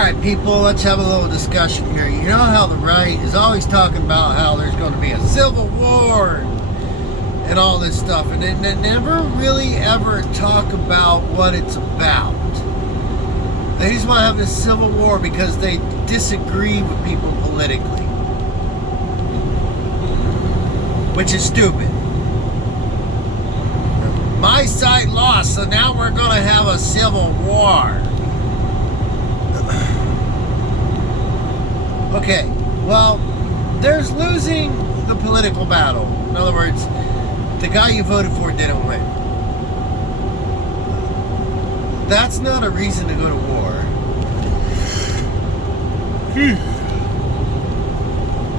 Alright, people, let's have a little discussion here. You know how the right is always talking about how there's going to be a civil war and all this stuff, and they never really ever talk about what it's about. They just want to have this civil war because they disagree with people politically, which is stupid. My side lost, so now we're going to have a civil war. Okay, well, there's losing the political battle. In other words, the guy you voted for didn't win. That's not a reason to go to war.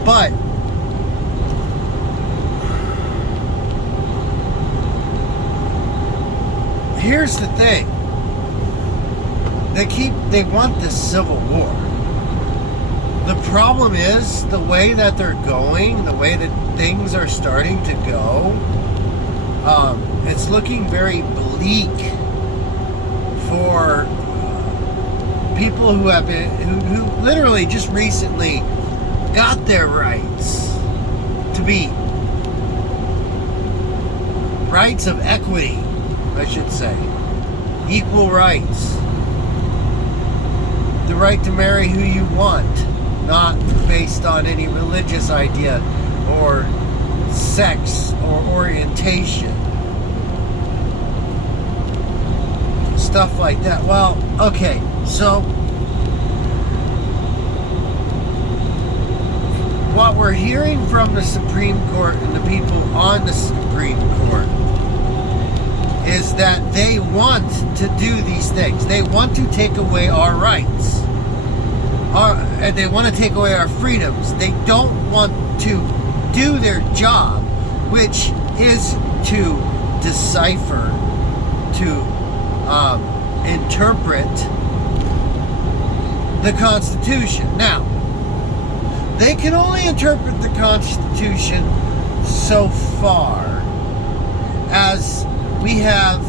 But here's the thing. They want this civil war. The problem is the way that they're going, the way that things are starting to go, it's looking very bleak for people who have been, who literally just recently got their rights to be rights of equity, I should say, equal rights, the right to marry who you want, not based on any religious idea or sex or orientation. Stuff like that. Well, okay, so what we're hearing from the Supreme Court and the people on the Supreme Court is that they want to do these things. They want to take away our rights. And they want to take away our freedoms. They don't want to do their job, which is to decipher, to interpret the Constitution. Now, they can only interpret the Constitution so far as we have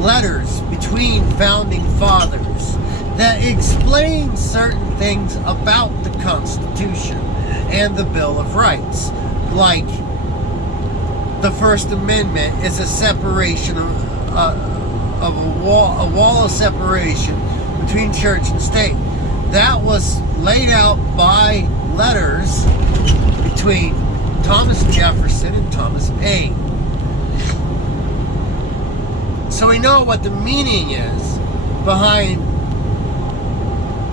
letters between founding fathers that explain certain things about the Constitution and the Bill of Rights. Like, the First Amendment is a separation of a wall of separation between church and state. That was laid out by letters between Thomas Jefferson and Thomas Paine. So we know what the meaning is behind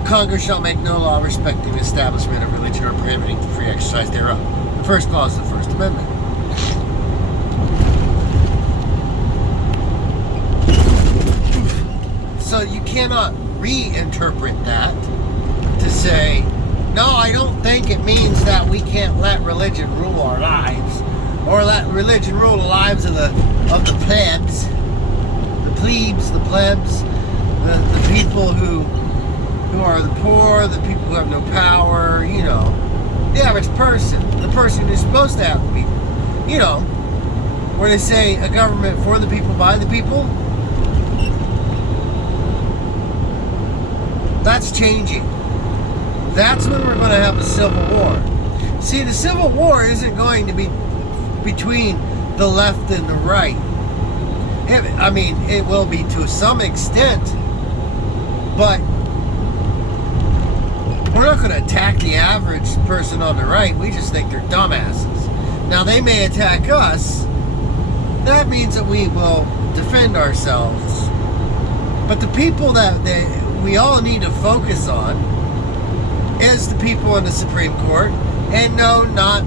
Congress shall make no law respecting the establishment of religion or prohibiting the free exercise thereof. The first clause of the First Amendment. So you cannot reinterpret that to say, no, I don't think it means that we can't let religion rule our lives, or let religion rule the lives of the plebs, the plebes, the plebs, the people who are the poor, the people who have no power, you know, the average person, the person who's supposed to have the people, you know, where they say a government for the people, by the people. That's changing. That's when we're going to have a civil war. See, the civil war isn't going to be between the left and the right. I mean, it will be to some extent, but we're not going to attack the average person on the right. We just think they're dumbasses. Now, they may attack us. That means that we will defend ourselves. But the people that we all need to focus on is the people in the Supreme Court. And no, not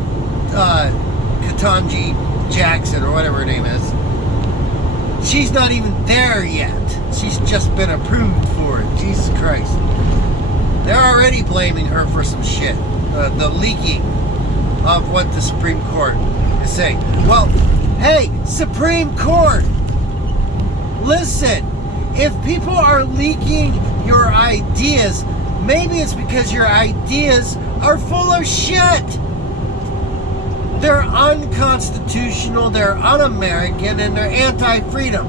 Ketanji Jackson or whatever her name is. She's not even there yet. She's just been approved for it. Jesus Christ. They're already blaming her for some shit. The leaking of what the Supreme Court is saying. Well, hey, Supreme Court, listen. If people are leaking your ideas, maybe it's because your ideas are full of shit. They're unconstitutional, they're un-American, and they're anti-freedom.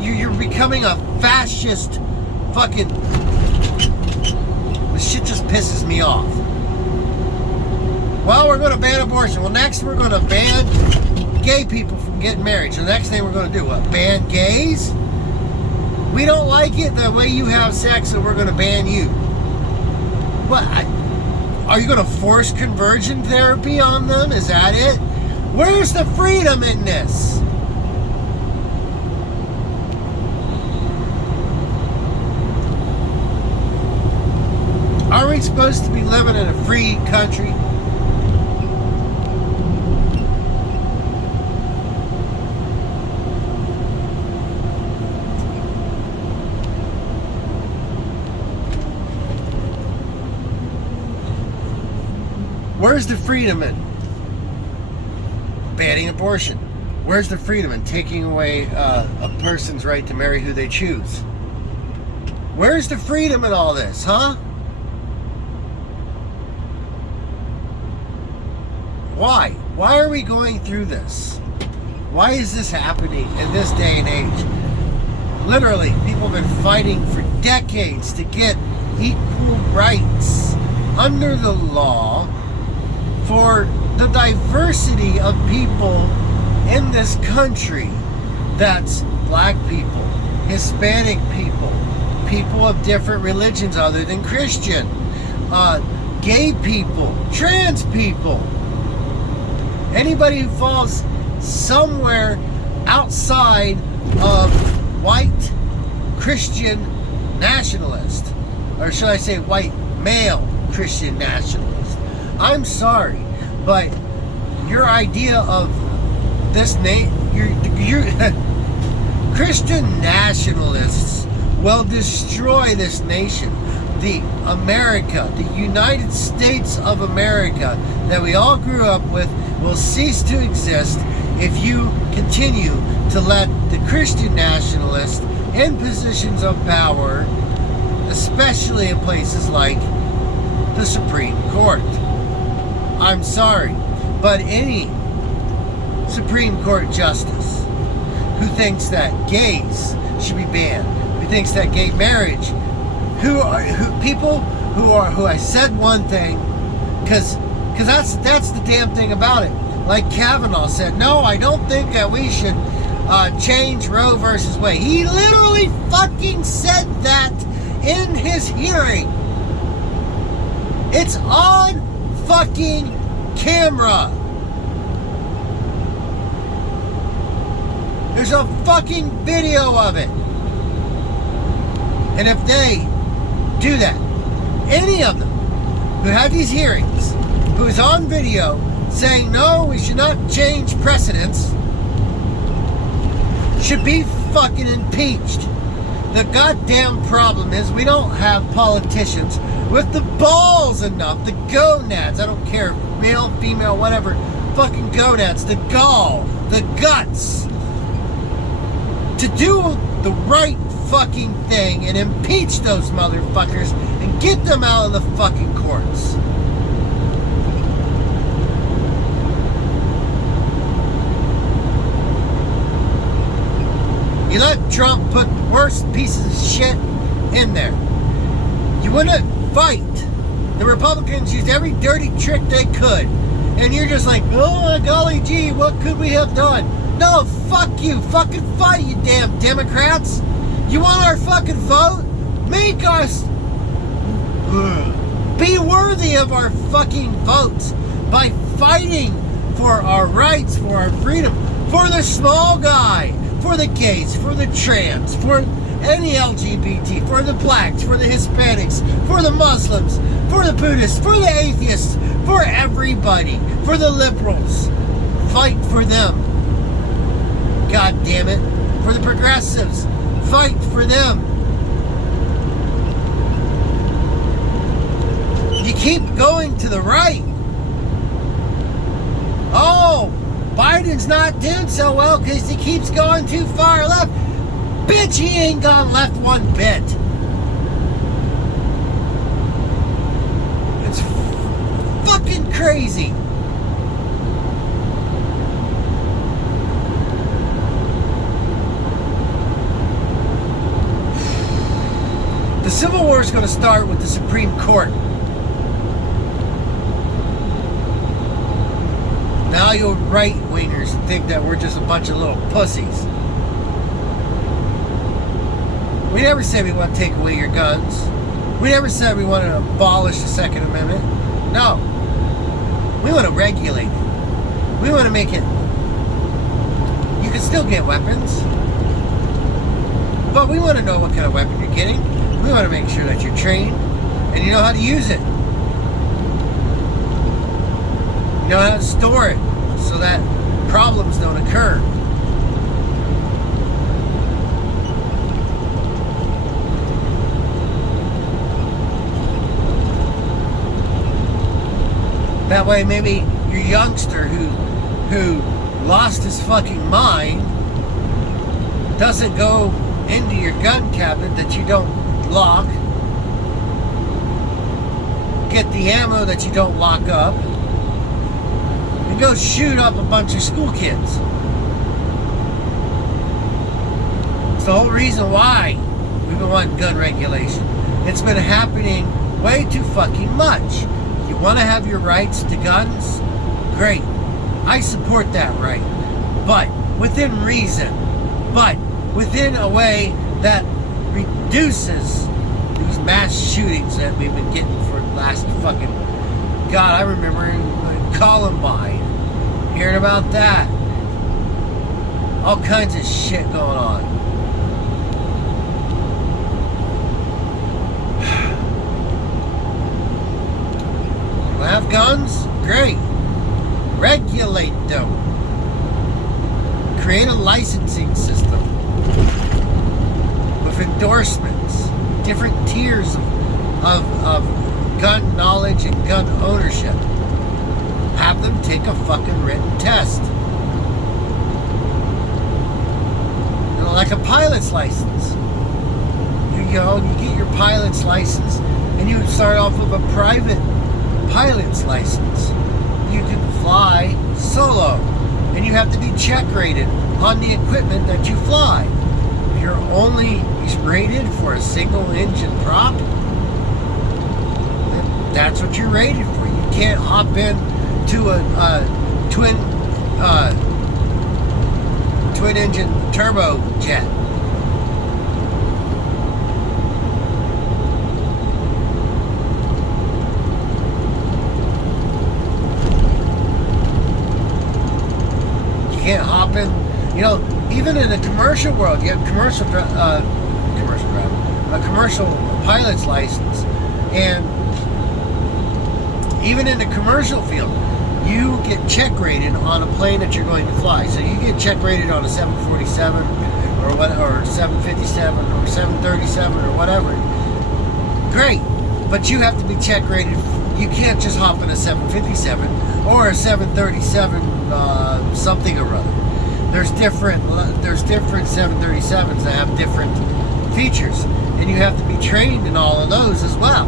You're becoming a fascist fucking This shit just pisses me off. Well, we're going to ban abortion. Well, next we're going to ban gay people from getting married. So the next thing we're going to do, what? Ban gays? We don't like it the way you have sex, so we're going to ban you. What? Are you going to force conversion therapy on them? Is that it? Where's the freedom in this? Are we supposed to be living in a free country? Where's the freedom in banning abortion? Where's the freedom in taking away a person's right to marry who they choose? Where's the freedom in all this, huh? Why? Why are we going through this? Why is this happening in this day and age? Literally, people have been fighting for decades to get equal rights under the law for the diversity of people in this country. That's black people, Hispanic people, people of different religions other than Christian, gay people, trans people, anybody who falls somewhere outside of white Christian nationalist, or should I say white male Christian nationalist. I'm sorry, but your idea of this your Christian nationalists will destroy this nation. The America, the United States of America that we all grew up with will cease to exist if you continue to let the Christian nationalists in positions of power, especially in places like the Supreme Court. I'm sorry, but any Supreme Court justice who thinks that gays should be banned, who thinks that gay marriage, who I said one thing, because that's the damn thing about it. Like Kavanaugh said, no, I don't think that we should change Roe versus Wade. He literally fucking said that in his hearing. It's on fucking camera. There's a fucking video of it. And if they do that, any of them who had these hearings, who is on video saying no, we should not change precedents, should be fucking impeached. The goddamn problem is we don't have politicians with the balls enough, the gonads, I don't care, male, female, whatever, fucking gonads, the gall, the guts, to do the right fucking thing and impeach those motherfuckers and get them out of the fucking courts. You let Trump put the worst pieces of shit in there. You wouldn't fight. The Republicans used every dirty trick they could. And you're just like, oh, golly gee, what could we have done? No, fuck you. Fucking fight, you damn Democrats. You want our fucking vote? Make us be worthy of our fucking votes by fighting for our rights, for our freedom, for the small guy, for the gays, for the trans, for any LGBT, for the blacks, for the Hispanics, for the Muslims, for the Buddhists, for the atheists, for everybody, for the liberals. Fight for them. God damn it. For the progressives. Fight for them. You keep going to the right. Oh, Biden's not doing so well because he keeps going too far left. Bitch, he ain't gone left one bit. It's fucking crazy. The Civil War is going to start with the Supreme Court. Now you right-wingers think that we're just a bunch of little pussies. We never said we want to take away your guns. We never said we want to abolish the Second Amendment. No. We want to regulate it. We want to make it... You can still get weapons. But we want to know what kind of weapon you're getting. We want to make sure that you're trained and you know how to use it. You know how to store it so that problems don't occur. That way maybe your youngster who lost his fucking mind doesn't go into your gun cabinet that you don't lock, get the ammo that you don't lock up, and go shoot up a bunch of school kids. It's the whole reason why we've been wanting gun regulation. It's been happening way too fucking much. You want to have your rights to guns? Great. I support that right. But within reason. But within a way that reduces these mass shootings that we've been getting for the last fucking... God, I remember Columbine. Hearing about that. All kinds of shit going on. You have guns? Great. Regulate them. Create a licensing system with endorsements, different tiers of gun knowledge and gun ownership. Have them take a fucking written test. You know, like a pilot's license. You get your pilot's license and you start off with a private pilot's license. You can fly solo and you have to be check rated on the equipment that you fly. If you're only rated for a single engine prop, then that's what you're rated for. You can't hop in to a twin engine turbo jet. Can't hop in, even in the commercial world, you have commercial pilot's license, and even in the commercial field, you get check rated on a plane that you're going to fly. So you get check rated on a 747 or 757 or 737 or whatever. Great, but you have to be check rated. You can't just hop in a 757 or a 737 something or other. There's different 737s that have different features, and you have to be trained in all of those as well.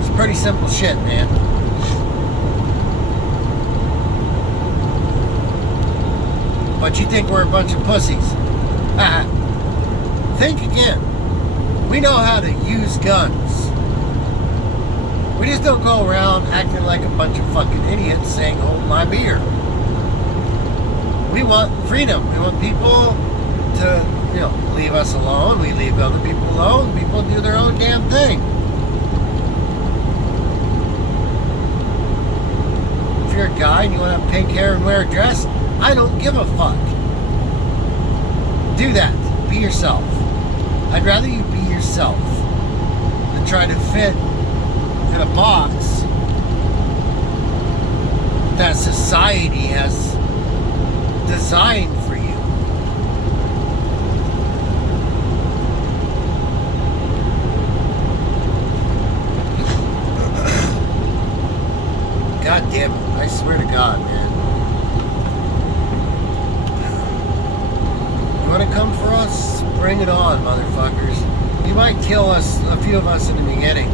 It's pretty simple shit, man. But you think we're a bunch of pussies. Think again. We know how to use guns. We just don't go around acting like a bunch of fucking idiots saying, hold my beer. We want freedom. We want people to, leave us alone. We leave other people alone. People do their own damn thing. If you're a guy and you want to have pink hair and wear a dress, I don't give a fuck. Do that. Be yourself. I'd rather you be yourself than try to fit in a box that society has designed for you. God damn it. I swear to God, man. You want to come for us? Bring it on, motherfuckers. You might kill us, a few of us in the beginning.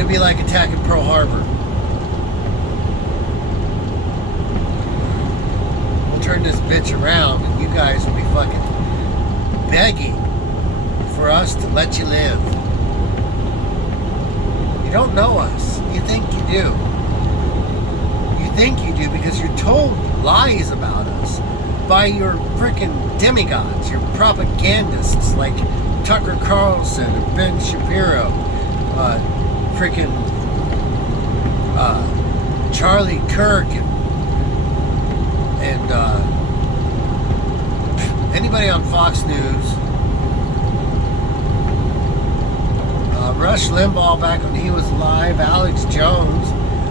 It'll be like attacking Pearl Harbor. We'll turn this bitch around and you guys will be fucking begging for us to let you live. You don't know us. You think you do. You think you do because you're told lies about us by your frickin' demigods, your propagandists like Tucker Carlson and Ben Shapiro, frickin' Charlie Kirk and anybody on Fox News. Rush Limbaugh back when he was alive, Alex Jones.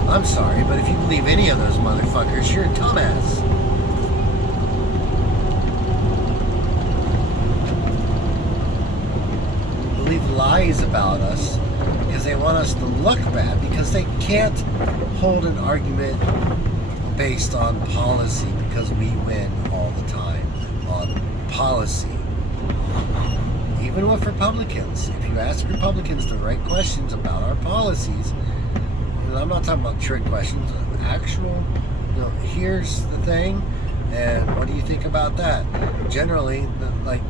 I'm sorry, but if you believe any of those motherfuckers, you're a dumbass. You believe lies about us because they want us to look bad, because they can't hold an argument based on policy, because we win all the time on policy. Even with Republicans, if you ask Republicans the right questions about our policies, and I'm not talking about trick questions, actual, here's the thing, and what do you think about that? Generally, like,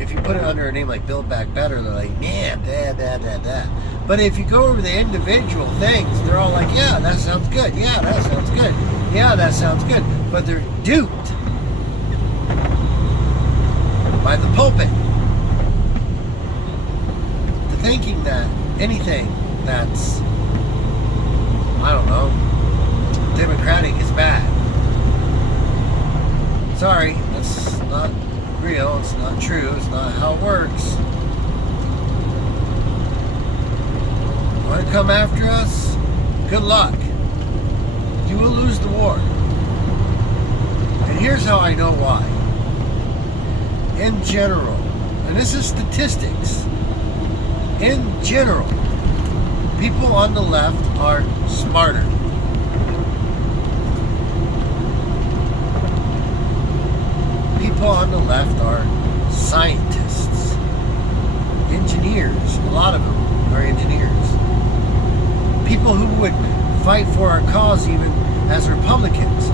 if you put it under a name like Build Back Better, they're like, yeah, da. But if you go over the individual things, they're all like, yeah, that sounds good. Yeah, that sounds good. Yeah, that sounds good. But they're duped by the pulpit to thinking that anything that's, I don't know, democratic is bad. Sorry, that's not real. It's not true. It's not how it works. Want to come after us? Good luck. You will lose the war. And here's how I know why. In general, and this is statistics, in general, people on the left are smarter. People on the left are scientists, engineers. A lot of them are engineers. People who would fight for our cause even as Republicans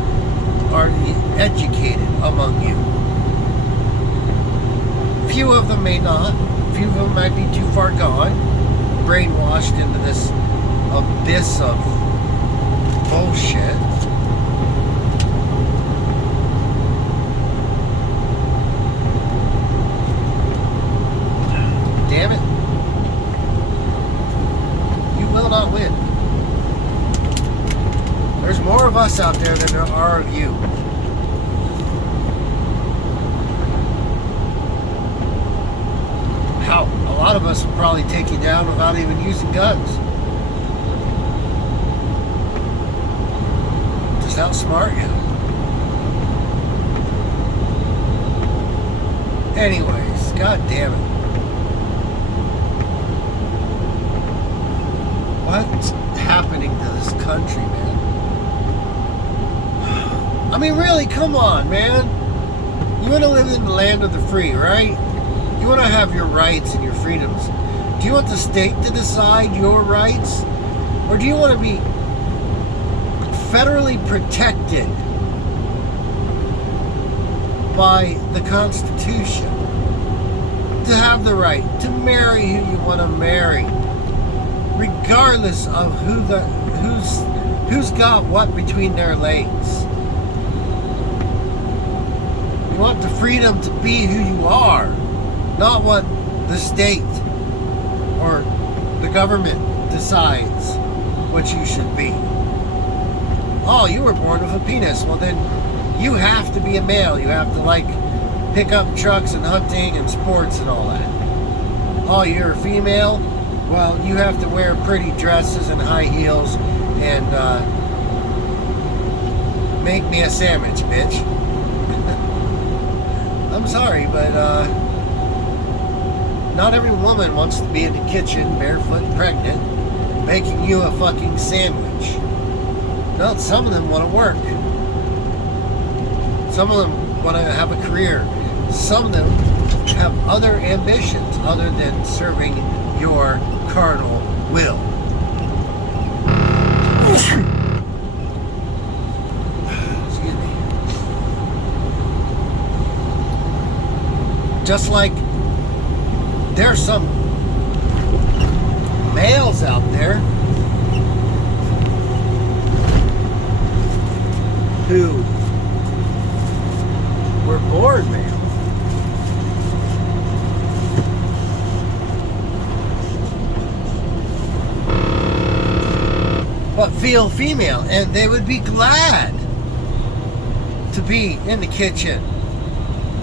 are educated among you. Few of them may not. Few of them might be too far gone, brainwashed into this abyss of bullshit. Damn it. You will not win. There's more of us out there than there are of you. Hell, a lot of us will probably take you down without even using guns. Just outsmart you. Anyways, god damn it. What's happening to this country, man? I mean, really, come on, man. You want to live in the land of the free, right? You want to have your rights and your freedoms. Do you want the state to decide your rights? Or do you want to be federally protected by the Constitution? To have the right to marry who you want to marry, regardless of who's got what between their legs. You want the freedom to be who you are, not what the state or the government decides what you should be. Oh, you were born with a penis. Well, then you have to be a male. You have to like pick up trucks and hunting and sports and all that. Oh, you're a female? Well, you have to wear pretty dresses and high heels and make me a sandwich, bitch. I'm sorry, but not every woman wants to be in the kitchen barefoot and pregnant making you a fucking sandwich. No, some of them want to work. Some of them want to have a career. Some of them have other ambitions other than serving your carnal will. Excuse me. Just like there's some males out there who were born male. But feel female, and they would be glad to be in the kitchen.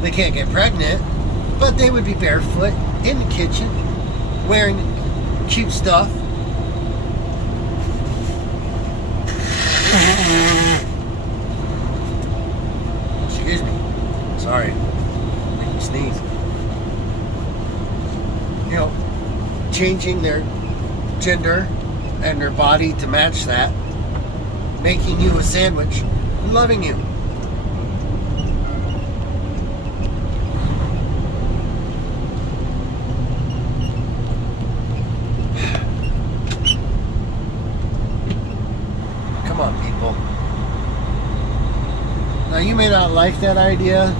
They can't get pregnant, but they would be barefoot in the kitchen, wearing cute stuff. Excuse me. Sorry. Make me sneeze. You know, changing their gender and their body to match that, making you a sandwich, and loving you. Come on, people. Now, you may not like that idea.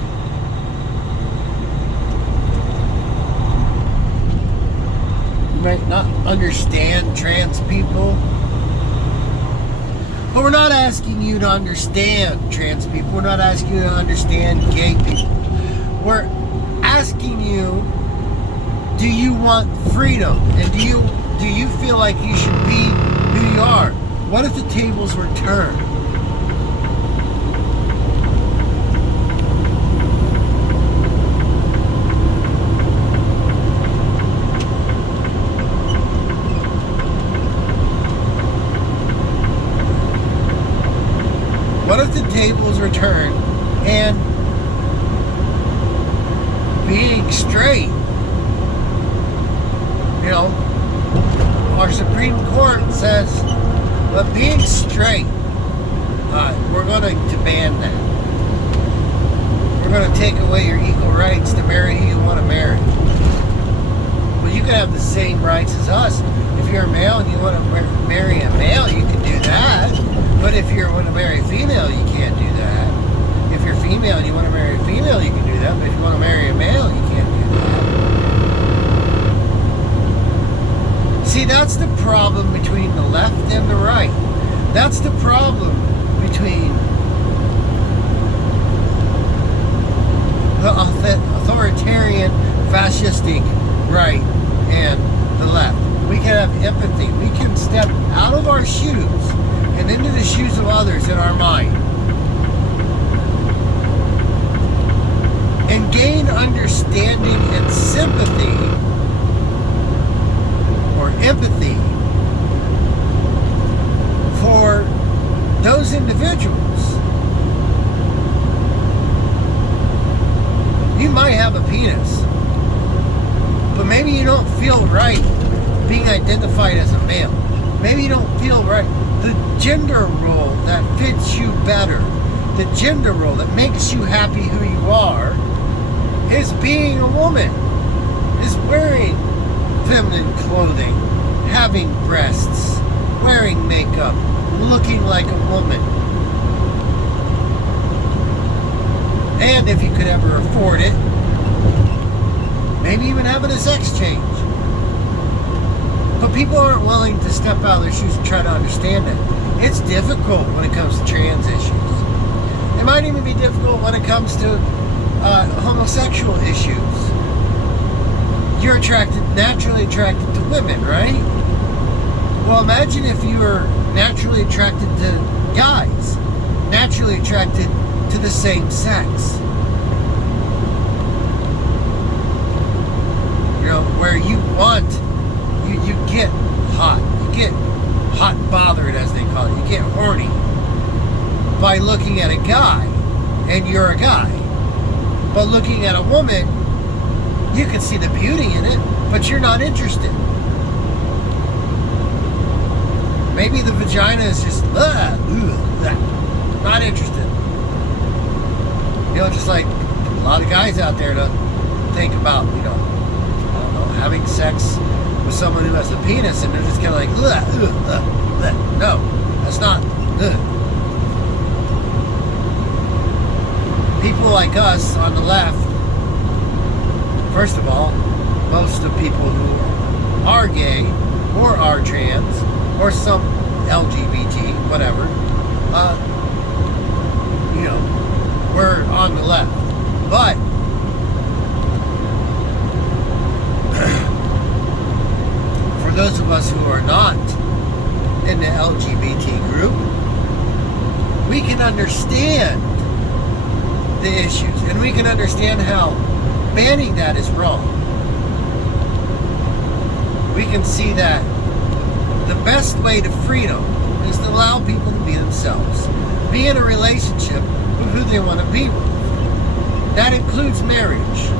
You might not understand trans people. But we're not asking you to understand trans people. We're not asking you to understand gay people. We're asking you, do you want freedom? And do you feel like you should be who you are? What if the tables were turned? What if the tables were turned and being straight, you know, our Supreme Court says, but being straight, we're going to ban that. We're going to take away your equal rights to marry who you want to marry. Well, you can have the same rights as us. If you're a male and you want to marry a male, you can do that. But if you want to marry a female, you can't do that. If you're female and you want to marry a female, you can do that. But if you want to marry a male, you can't do that. See, that's the problem between the left and the right. That's the problem between the authoritarian, fascistic right and the left. We can have empathy. We can step out of our shoes and into the shoes of others in our mind and gain understanding and sympathy or empathy for those individuals. You might have a penis, but maybe you don't feel right being identified as a male. Maybe you don't feel right. The gender role that fits you better, the gender role that makes you happy who you are, is being a woman, is wearing feminine clothing, having breasts, wearing makeup, looking like a woman. And if you could ever afford it, maybe even having a sex change. But people aren't willing to step out of their shoes and try to understand it. It's difficult when it comes to trans issues. It might even be difficult when it comes to homosexual issues. You're naturally attracted to women, right? Well, imagine if you were naturally attracted to guys, naturally attracted to the same sex. You know, where you want, you get hot. You get hot bothered, as they call it. You get horny by looking at a guy, and you're a guy. But looking at a woman, you can see the beauty in it, but you're not interested. Maybe the vagina is just, not interested. You know, just like a lot of guys out there to think about, you know, I don't know, having sex with someone who has a penis, and they're just kind of like, no, That's not good. People like us on the left, first of all, most of people who are gay or are trans or some LGBT, whatever, we're on the left. But for those of us who are not in the LGBT group, we can understand the issues, and we can understand how banning that is wrong. We can see that the best way to freedom is to allow people to be themselves, be in a relationship with who they want to be with. That includes marriage.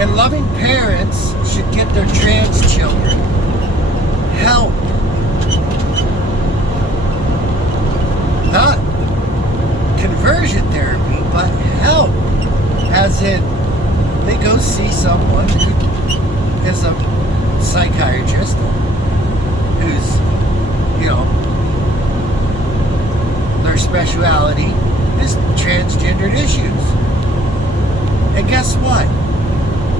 And loving parents should get their trans children help. Not conversion therapy, but help. As in, they go see someone who is a psychiatrist who's, their speciality is transgendered issues. And guess what?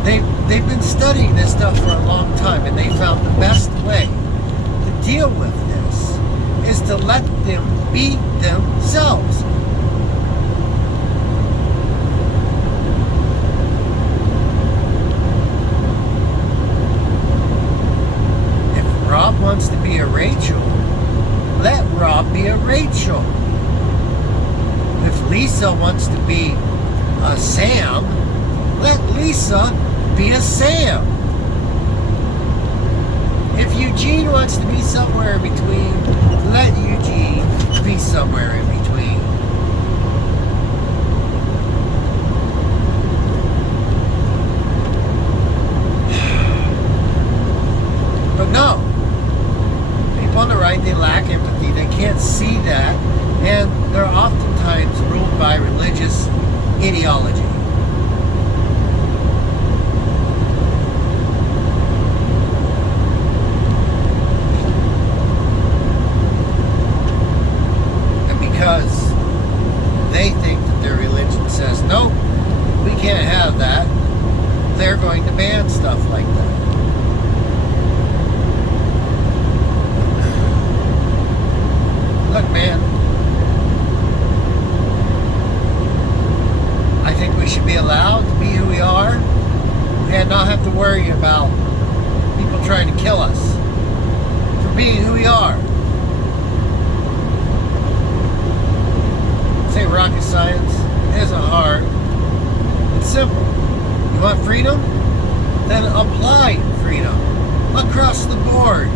They've been studying this stuff for a long time, and they found the best way to deal with this is to let them be themselves. If Rob wants to be a Rachel, let Rob be a Rachel. If Lisa wants to be a Sam, let Lisa be a Sam. If Eugene wants to be somewhere in between, let Eugene be somewhere in between. But no, people on the right, they lack empathy. They can't see that, and they're oftentimes ruled by religious ideology. Because they think that their religion says, nope, we can't have that, they're going to ban stuff like that. Look, man, I think we should be allowed to be who we are and not have to worry about people trying to kill us for being who we are. Say rocket science. It isn't hard. It's simple. You want freedom? Then apply freedom across the board.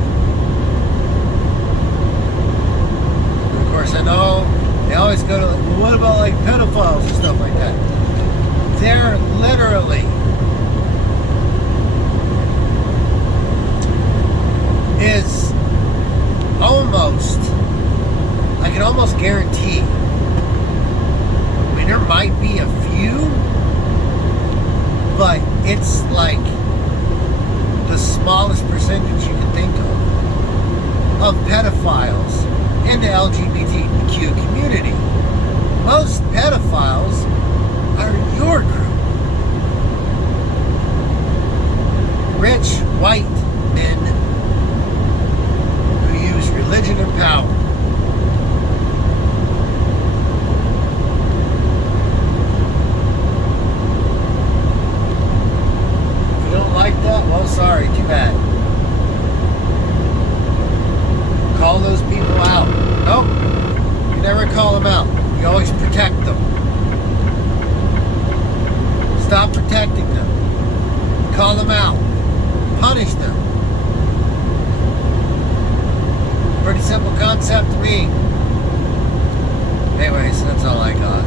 And of course, I know they always go to, well, what about like pedophiles and stuff like that? They're literally is almost, I can almost guarantee, there might be a few, but it's like the smallest percentage you can think of pedophiles in the LGBTQ community. Most pedophiles are your group. Rich, white men who use religion and power. Like that? Well, sorry, too bad. Call those people out. Nope. You never call them out. You always protect them. Stop protecting them. Call them out. Punish them. Pretty simple concept to me. Anyways, that's all I got.